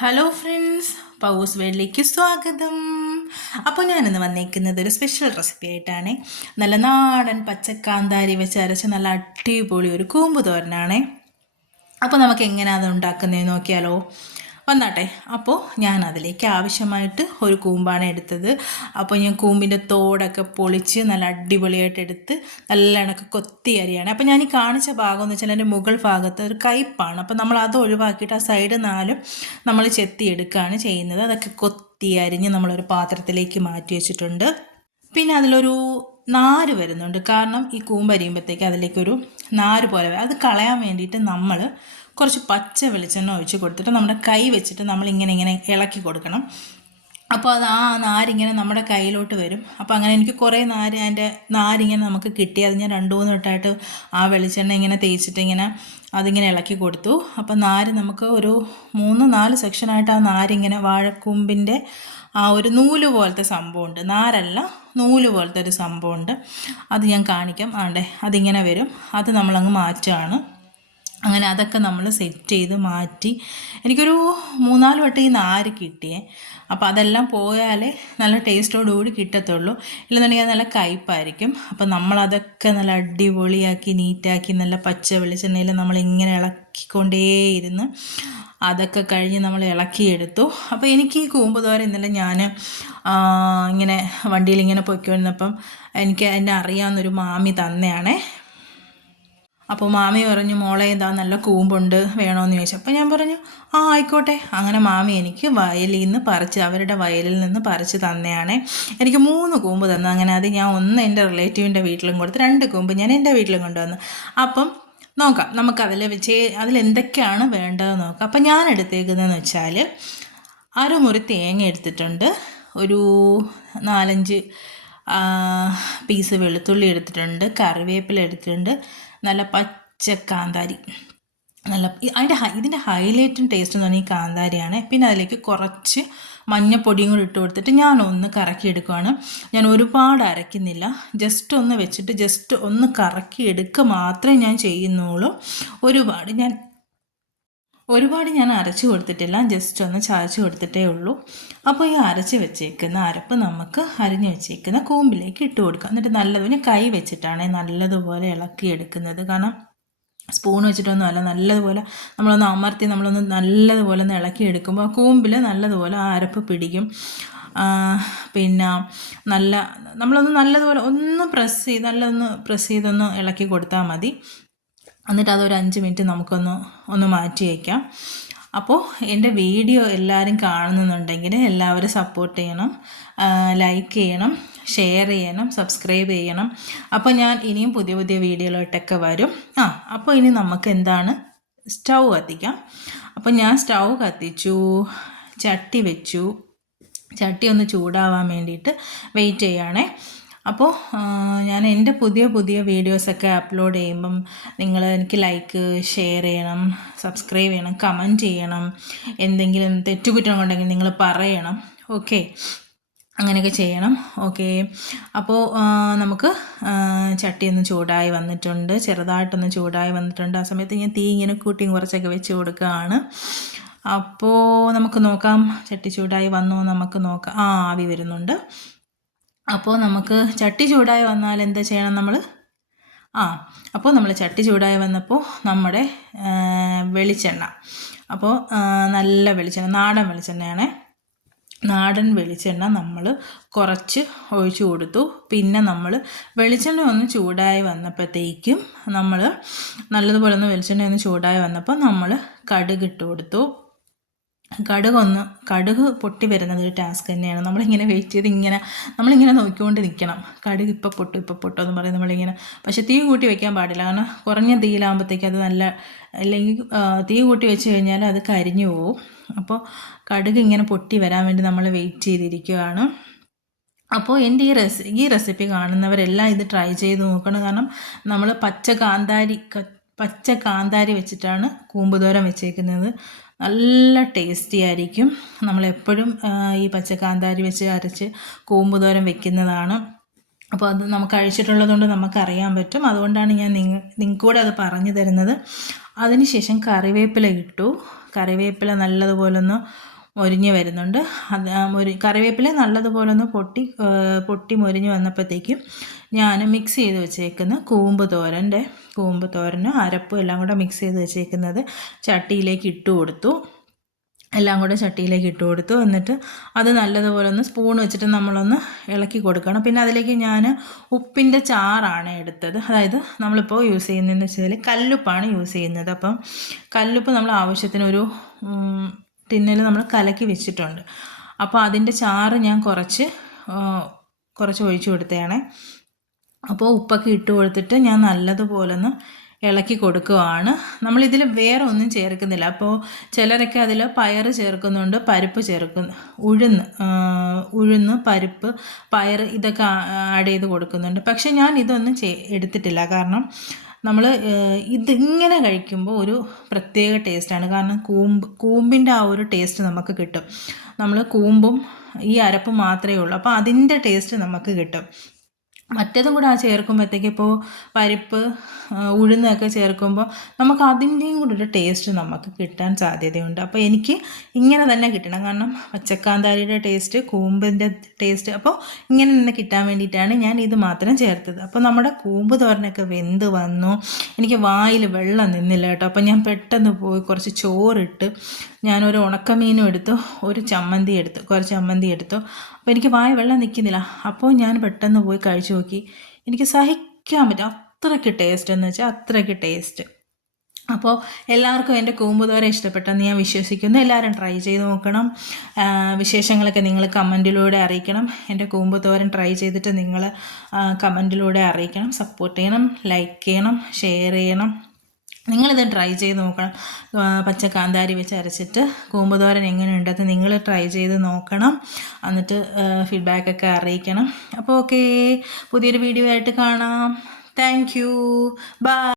Hello friends pause വേളിലേക്ക് സ്വാഗതം. അപ്പോൾ ഞാനിന്ന് വന്നേക്കുന്നത് ഒരു സ്പെഷ്യൽ റെസിപ്പി ആയിട്ടാണ്. നല്ല നാടൻ പച്ചക്കാന്താരി വെച്ച് അരച്ച നല്ല അടിപൊളി ഒരു കൂമ്പ് തോരനാണ് അപ്പോൾ നമുക്ക് എങ്ങനെയാണ് അത് ഉണ്ടാക്കുന്നതെന്ന് നോക്കിയാലോ? വന്നാട്ടെ. അപ്പോൾ ഞാൻ അതിലേക്ക് ആവശ്യമായിട്ട് ഒരു കൂമ്പാണ് എടുത്തത്. അപ്പോൾ ഞാൻ കൂമ്പിന്റെ തോടൊക്കെ പൊളിച്ച് നല്ല അടിപൊളിയായിട്ട് എടുത്ത് നല്ല ഇണക്ക് കൊത്തി അരിയാണ്. അപ്പോൾ ഞാൻ ഈ കാണിച്ച ഭാഗം എന്ന് വെച്ചാൽ എന്റെ മുകൾ ഭാഗത്ത് ഒരു കയ്പ്പാണ് അപ്പോൾ നമ്മൾ അത് ഒഴിവാക്കിയിട്ട് ആ സൈഡ് നാലും നമ്മൾ ചെത്തി എടുക്കുകയാണ് ചെയ്യുന്നത്. അതൊക്കെ കൊത്തി അരിഞ്ഞ് നമ്മളൊരു പാത്രത്തിലേക്ക് മാറ്റി വെച്ചിട്ടുണ്ട്. പിന്നെ അതിലൊരു നാര് വരുന്നുണ്ട്. കാരണം ഈ കൂമ്പരിയുമ്പോഴത്തേക്ക് അതിലേക്കൊരു നാര് പോലെ അത് കളയാൻ വേണ്ടിയിട്ട് നമ്മൾ കുറച്ച് പച്ച വെളിച്ചെണ്ണ ഒഴിച്ച് കൊടുത്തിട്ട് നമ്മുടെ കൈ വെച്ചിട്ട് നമ്മൾ ഇങ്ങനെ ഇങ്ങനെ ഇളക്കി കൊടുക്കണം. അപ്പോൾ അത് ആ നാരിങ്ങനെ നമ്മുടെ കയ്യിലോട്ട് വരും. അപ്പോൾ അങ്ങനെ എനിക്ക് കുറേ നാര് അതിന്റെ നാരിങ്ങനെ നമുക്ക് കിട്ടി. അത് ഞാൻ രണ്ട് മൂന്ന് വട്ടമായിട്ട് ആ വെളിച്ചെണ്ണ ഇങ്ങനെ തേച്ചിട്ട് ഇങ്ങനെ അതിങ്ങനെ ഇളക്കി കൊടുത്തു. അപ്പോൾ നാര് നമുക്ക് ഒരു മൂന്ന് നാല് സെക്ഷനായിട്ട് ആ നാരിങ്ങനെ വാഴക്കൂമ്പിന്റെ ഒരു നൂൽ പോലത്തെ സംഭവമുണ്ട്. നാരല്ല നൂൽ പോലത്തെ ഒരു സംഭവമുണ്ട്. അത് ഞാൻ കാണിക്കാം. ആണ്ടേ അതിങ്ങനെ വരും. അത് നമ്മളങ്ങ് മാറ്റുകയാണ് അങ്ങനെ അതൊക്കെ നമ്മൾ സെറ്റ് ചെയ്ത് മാറ്റി. എനിക്കൊരു മൂന്നാൽ വട്ടം ഈ നാര് കിട്ടിയേ. അപ്പോൾ അതെല്ലാം പോയാലേ നല്ല ടേസ്റ്റോടുകൂടി കിട്ടത്തുള്ളൂ. ഇല്ലെന്നുണ്ടെങ്കിൽ നല്ല കയ്പ്പായിരിക്കും അപ്പോൾ നമ്മളതൊക്കെ നല്ല അടിപൊളിയാക്കി നീറ്റാക്കി നല്ല പച്ച വെളിച്ചെണ്ണയിൽ നമ്മളിങ്ങനെ ഇളക്കിക്കൊണ്ടേയിരുന്ന്. അതൊക്കെ കഴിഞ്ഞ് നമ്മൾ ഇളക്കിയെടുത്തു അപ്പോൾ എനിക്ക് ഈ കൂമ്പ് തോര ഇന്നലെ ഞാൻ ഇങ്ങനെ വണ്ടിയിൽ ഇങ്ങനെ പൊയ്ക്കൊണ്ടിരുന്നപ്പം എനിക്ക് എന്നെ അറിയാവുന്നൊരു മാമി തന്നെയാണേ. അപ്പോൾ മാമി പറഞ്ഞു മോളെ എന്താ നല്ല കൂമ്പുണ്ട് വേണമെന്ന് ചോദിച്ചു. അപ്പോൾ ഞാൻ പറഞ്ഞു ആ ആയിക്കോട്ടെ. അങ്ങനെ മാമി എനിക്ക് വയലിൽ നിന്ന് പറിച്ച് അവരുടെ വയലിൽ നിന്ന് പറിച്ച് തന്നെയാണ്. എനിക്ക് മൂന്ന് കൂമ്പ് തന്നു. അങ്ങനെ അത് ഞാൻ ഒന്ന് എന്റെ റിലേറ്റീവിന്റെ വീട്ടിലും കൊടുത്ത് രണ്ട് കൂമ്പ് ഞാൻ എന്റെ വീട്ടിലും കൊണ്ടുവന്നു. അപ്പം നോക്കാം. നമുക്കതിൽ അതിൽ അതിലെന്തൊക്കെയാണ് വേണ്ടതെന്ന് നോക്കാം. അപ്പം ഞാൻ എടുത്തേക്കുന്നതെന്ന് വെച്ചാൽ അരമുറി തേങ്ങ എടുത്തിട്ടുണ്ട്. ഒരു നാലഞ്ച് പീസ് വെളുത്തുള്ളി എടുത്തിട്ടുണ്ട്. കറിവേപ്പില എടുത്തിട്ടുണ്ട്. നല്ല പച്ച കാന്താരി നല്ല അതിന്റെ ഇതിന്റെ ഹൈലൈറ്റും ടേസ്റ്റ് എന്ന് പറഞ്ഞാൽ ഈ കാന്താരിയാണ്. പിന്നെ അതിലേക്ക് കുറച്ച് മഞ്ഞപ്പൊടിയും കൂടി ഇട്ട് കൊടുത്തിട്ട് ഞാൻ ഒന്ന് കറക്കി എടുക്കുകയാണ് ഞാൻ ഒരുപാട് അരയ്ക്കുന്നില്ല. ജസ്റ്റ് ഒന്ന് വെച്ചിട്ട് ജസ്റ്റ് ഒന്ന് കറക്കിയെടുക്കുക മാത്രമേ ഞാൻ ചെയ്യുന്നുള്ളൂ. ഒരുപാട് ഞാൻ ഒരുപാട് ഞാൻ അരച്ചു കൊടുത്തിട്ടില്ല. ജസ്റ്റ് ഒന്ന് ചായച്ച് കൊടുത്തിട്ടേ ഉള്ളൂ. അപ്പോൾ ഈ അരച്ച് വെച്ചേക്കുന്ന അരപ്പ് നമുക്ക് അരിഞ്ഞ് വെച്ചേക്കുന്ന കൂമ്പിലേക്ക് ഇട്ട് കൊടുക്കാം. എന്നിട്ട് നല്ലതുപോലെ കൈ വെച്ചിട്ടാണ് നല്ലതുപോലെ ഇളക്കി എടുക്കുന്നത് കാരണം സ്പൂൺ വെച്ചിട്ടൊന്നുമല്ല നല്ലതുപോലെ നമ്മളൊന്ന് അമർത്തി നമ്മളൊന്ന് നല്ലതുപോലെ ഒന്ന് ഇളക്കി എടുക്കുമ്പോൾ കൂമ്പിൽ നല്ലതുപോലെ ആ അരപ്പ് പിടിക്കും. പിന്നെ നല്ല നമ്മളൊന്ന് നല്ലതുപോലെ ഒന്ന് പ്രസ് ചെയ്ത് നല്ലൊന്ന് പ്രസ് ചെയ്തൊന്ന് ഇളക്കി കൊടുത്താൽ മതി. എന്നിട്ട് അതൊരു അഞ്ച് മിനിറ്റ് നമുക്കൊന്ന് ഒന്ന് മാറ്റി വയ്ക്കാം അപ്പോൾ എന്റെ വീഡിയോ എല്ലാവരും കാണുന്നുണ്ടെങ്കിൽ എല്ലാവരും സപ്പോർട്ട് ചെയ്യണം ലൈക്ക് ചെയ്യണം ഷെയർ ചെയ്യണം സബ്സ്ക്രൈബ് ചെയ്യണം. അപ്പോൾ ഞാൻ ഇനിയും പുതിയ പുതിയ വീഡിയോയിലോട്ടൊക്കെ വരും. ആ അപ്പോൾ ഇനി നമുക്ക് എന്താണ്? സ്റ്റൗ കത്തിക്കാം. അപ്പോൾ ഞാൻ സ്റ്റൗ കത്തിച്ചു ചട്ടി വെച്ചു. ചട്ടി ഒന്ന് ചൂടാവാൻ വേണ്ടിയിട്ട് വെയിറ്റ് ചെയ്യുകയാണേ അപ്പോൾ ഞാൻ എന്റെ പുതിയ പുതിയ വീഡിയോസൊക്കെ അപ്ലോഡ് ചെയ്യുമ്പം നിങ്ങൾ എനിക്ക് ലൈക്ക് ഷെയർ ചെയ്യണം സബ്സ്ക്രൈബ് ചെയ്യണം കമന്റ് ചെയ്യണം എന്തെങ്കിലും തെറ്റുകുറ്റം ഉണ്ടെങ്കിൽ നിങ്ങൾ പറയണം. ഓക്കെ അങ്ങനെയൊക്കെ ചെയ്യണം. ഓക്കെ അപ്പോൾ നമുക്ക് ചട്ടിയൊന്ന് ചൂടായി വന്നിട്ടുണ്ട്. ചെറുതായിട്ടൊന്ന് ചൂടായി വന്നിട്ടുണ്ട്. ആ സമയത്ത് ഞാൻ തീ ഇങ്ങനെ കൂട്ടിയും കുറച്ചൊക്കെ വെച്ച് കൊടുക്കുകയാണ്. അപ്പോൾ നമുക്ക് നോക്കാം. ചട്ടി ചൂടായി വന്നു നമുക്ക് നോക്കാം. ആ ആവി വരുന്നുണ്ട്. അപ്പോൾ നമുക്ക് ചട്ടി ചൂടായി വന്നാൽ എന്താ ചെയ്യണം നമ്മൾ ആ അപ്പോൾ നമ്മൾ ചട്ടി ചൂടായി വന്നപ്പോൾ നമ്മുടെ വെളിച്ചെണ്ണ. അപ്പോൾ നല്ല വെളിച്ചെണ്ണ നാടൻ വെളിച്ചെണ്ണയാണ്. നാടൻ വെളിച്ചെണ്ണ നമ്മൾ കുറച്ച് ഒഴിച്ചു കൊടുത്തു. പിന്നെ നമ്മൾ വെളിച്ചെണ്ണ ഒന്ന് ചൂടായി വന്നപ്പോഴത്തേക്കും നമ്മൾ നല്ലതുപോലെ ഒന്ന് വെളിച്ചെണ്ണ ഒന്ന് ചൂടായി വന്നപ്പോൾ നമ്മൾ കടുകിട്ട് കൊടുത്തു. കടുകൊന്ന് കടുക് പൊട്ടി വരുന്നത് ഒരു ടാസ്ക് തന്നെയാണ്. നമ്മളിങ്ങനെ വെയിറ്റ് ചെയ്ത് ഇങ്ങനെ നമ്മളിങ്ങനെ നോക്കിക്കൊണ്ട് നിൽക്കണം കടുക് ഇപ്പം പൊട്ടു ഇപ്പം പൊട്ടു എന്ന് പറയും നമ്മളിങ്ങനെ. പക്ഷേ തീ കൂട്ടി വെക്കാൻ പാടില്ല. കാരണം കുറഞ്ഞ തീയിലാകുമ്പോഴത്തേക്ക് അത് നല്ല അല്ലെങ്കിൽ തീ കൂട്ടി വെച്ച് കഴിഞ്ഞാൽ അത് കരിഞ്ഞു പോവും. അപ്പോൾ കടുക് ഇങ്ങനെ പൊട്ടി വരാൻ വേണ്ടി നമ്മൾ വെയിറ്റ് ചെയ്തിരിക്കുകയാണ്. അപ്പോൾ എന്റെ ഈ റെസി ഈ റെസിപ്പി കാണുന്നവരെല്ലാം ഇത് ട്രൈ ചെയ്ത് നോക്കണം. കാരണം നമ്മൾ പച്ച കാന്താരി പച്ച കാന്താരി വെച്ചിട്ടാണ് കൂമ്പുതോരം വെച്ചേക്കുന്നത്. നല്ല ടേസ്റ്റി ആയിരിക്കും. നമ്മളെപ്പോഴും ഈ പച്ച കാന്താരി വെച്ച് അരച്ച് കൂമ്പുതോരം വെക്കുന്നതാണ്. അപ്പോൾ അത് നമുക്ക് കഴിച്ചിട്ടുള്ളതുകൊണ്ട് നമുക്കറിയാൻ പറ്റും. അതുകൊണ്ടാണ് ഞാൻ നിങ്ങ നിങ്ങൾക്ക് കൂടെ അത് പറഞ്ഞു തരുന്നത്. അതിനുശേഷം കറിവേപ്പില ഇട്ടു. കറിവേപ്പില നല്ലതുപോലെ ഒന്ന് മൊരിഞ്ഞ് വരുന്നുണ്ട്. അത് മൊരി കറിവേപ്പില നല്ലതുപോലെ ഒന്ന് പൊട്ടി പൊട്ടി മൊരിഞ്ഞ് വന്നപ്പോഴത്തേക്കും ഞാൻ മിക്സ് ചെയ്ത് വെച്ചേക്കുന്ന കൂമ്പ് തോരന്റെ കൂമ്പ് തോരന് അരപ്പും എല്ലാം കൂടെ മിക്സ് ചെയ്ത് വെച്ചേക്കുന്നത് ചട്ടിയിലേക്ക് ഇട്ട് കൊടുത്തു. എല്ലാം കൂടെ ചട്ടിയിലേക്ക് ഇട്ട് കൊടുത്തു. എന്നിട്ട് അത് നല്ലതുപോലെ ഒന്ന് സ്പൂൺ വെച്ചിട്ട് നമ്മളൊന്ന് ഇളക്കി കൊടുക്കണം. പിന്നെ അതിലേക്ക് ഞാൻ ഉപ്പിന്റെ ചാറാണ് എടുത്തത്. അതായത് നമ്മളിപ്പോൾ യൂസ് ചെയ്യുന്നതെന്ന് വെച്ചാൽ കല്ലുപ്പാണ് യൂസ് ചെയ്യുന്നത്. അപ്പം കല്ലുപ്പ് നമ്മൾ ആവശ്യത്തിനൊരു ടിന്നിൽ നമ്മൾ കലക്കി വെച്ചിട്ടുണ്ട്. അപ്പോൾ അതിന്റെ ചാറ് ഞാൻ കുറച്ച് കുറച്ച് ഒഴിച്ചു കൊടുത്തതാണ്. അപ്പോൾ ഉപ്പൊക്കെ ഇട്ട് കൊടുത്തിട്ട് ഞാൻ നല്ലതുപോലെ ഒന്ന് ഇളക്കി കൊടുക്കുവാണ്. നമ്മളിതിൽ വേറെ ഒന്നും ചേർക്കുന്നില്ല. അപ്പോൾ ചിലരൊക്കെ അതിൽ പയർ ചേർക്കുന്നുണ്ട് പരിപ്പ് ചേർക്കുന്നു ഉഴുന്ന് ഉഴുന്ന് പരിപ്പ് പയർ ഇതൊക്കെ ആഡ് ചെയ്ത് കൊടുക്കുന്നുണ്ട്. പക്ഷേ ഞാൻ ഇതൊന്നും എടുത്തിട്ടില്ല. കാരണം നമ്മൾ ഇതിങ്ങനെ കഴിക്കുമ്പോൾ ഒരു പ്രത്യേക ടേസ്റ്റാണ് കാരണം കൂമ്പ് കൂമ്പിന്റെ ആ ഒരു ടേസ്റ്റ് നമുക്ക് കിട്ടും. നമ്മൾ കൂമ്പും ഈ അരപ്പ് മാത്രമേ ഉള്ളൂ. അപ്പോൾ അതിന്റെ ടേസ്റ്റ് നമുക്ക് കിട്ടും. മറ്റേതും കൂടെ ആ ചേർക്കുമ്പോഴത്തേക്ക് ഇപ്പോൾ പരിപ്പ് ഉഴുന്നൊക്കെ ചേർക്കുമ്പോൾ നമുക്ക് അതിന്റെയും കൂടെ ഒരു ടേസ്റ്റ് നമുക്ക് കിട്ടാൻ സാധ്യതയുണ്ട്. അപ്പോൾ എനിക്ക് ഇങ്ങനെ തന്നെ കിട്ടണം. കാരണം പച്ചക്കാന്താരിയുടെ ടേസ്റ്റ് കൂമ്പിന്റെ ടേസ്റ്റ് അപ്പോൾ ഇങ്ങനെ തന്നെ കിട്ടാൻ വേണ്ടിയിട്ടാണ് ഞാൻ ഇത് മാത്രം ചേർത്തത്. അപ്പോൾ നമ്മുടെ കൂമ്പ് തോരനൊക്കെ വെന്ത് വന്നു. എനിക്ക് വായിൽ വെള്ളം നിന്നില്ല കേട്ടോ. അപ്പോൾ ഞാൻ പെട്ടെന്ന് പോയി കുറച്ച് ചോറിട്ട് ഞാനൊരു ഉണക്കമീനും എടുത്തു ഒരു ചമ്മന്തി എടുത്തു കുറച്ച് ചമ്മന്തി എടുത്തു. അപ്പോൾ എനിക്ക് വായ വെള്ളം നിൽക്കുന്നില്ല അപ്പോൾ ഞാൻ പെട്ടെന്ന് പോയി കഴിച്ചു നോക്കി. എനിക്ക് സഹിക്കാൻ പറ്റും അത്രയ്ക്ക് ടേസ്റ്റ് എന്ന് വെച്ചാൽ അത്രയ്ക്ക് ടേസ്റ്റ് അപ്പോൾ എല്ലാവർക്കും എന്റെ കൂമ്പുതോര ഇഷ്ടപ്പെട്ടെന്ന് ഞാൻ വിശ്വസിക്കുന്നു. എല്ലാവരും ട്രൈ ചെയ്ത് നോക്കണം. വിശേഷങ്ങളൊക്കെ നിങ്ങൾ കമന്റിലൂടെ അറിയിക്കണം. എന്റെ കൂമ്പുതോരൻ ട്രൈ ചെയ്തിട്ട് നിങ്ങൾ കമന്റിലൂടെ അറിയിക്കണം. സപ്പോർട്ട് ചെയ്യണം ലൈക്ക് ചെയ്യണം ഷെയർ ചെയ്യണം. നിങ്ങളിത് ട്രൈ ചെയ്ത് നോക്കണം. പച്ച കാന്താരി വെച്ച് അരച്ചിട്ട് കൂമ്പുതോരൻ എങ്ങനെയുണ്ടെന്ന് നിങ്ങൾ ട്രൈ ചെയ്ത് നോക്കണം. എന്നിട്ട് ഫീഡ്ബാക്കൊക്കെ അറിയിക്കണം. അപ്പോൾ ഓക്കെ പുതിയൊരു വീഡിയോ ആയിട്ട് കാണാം. Thank you by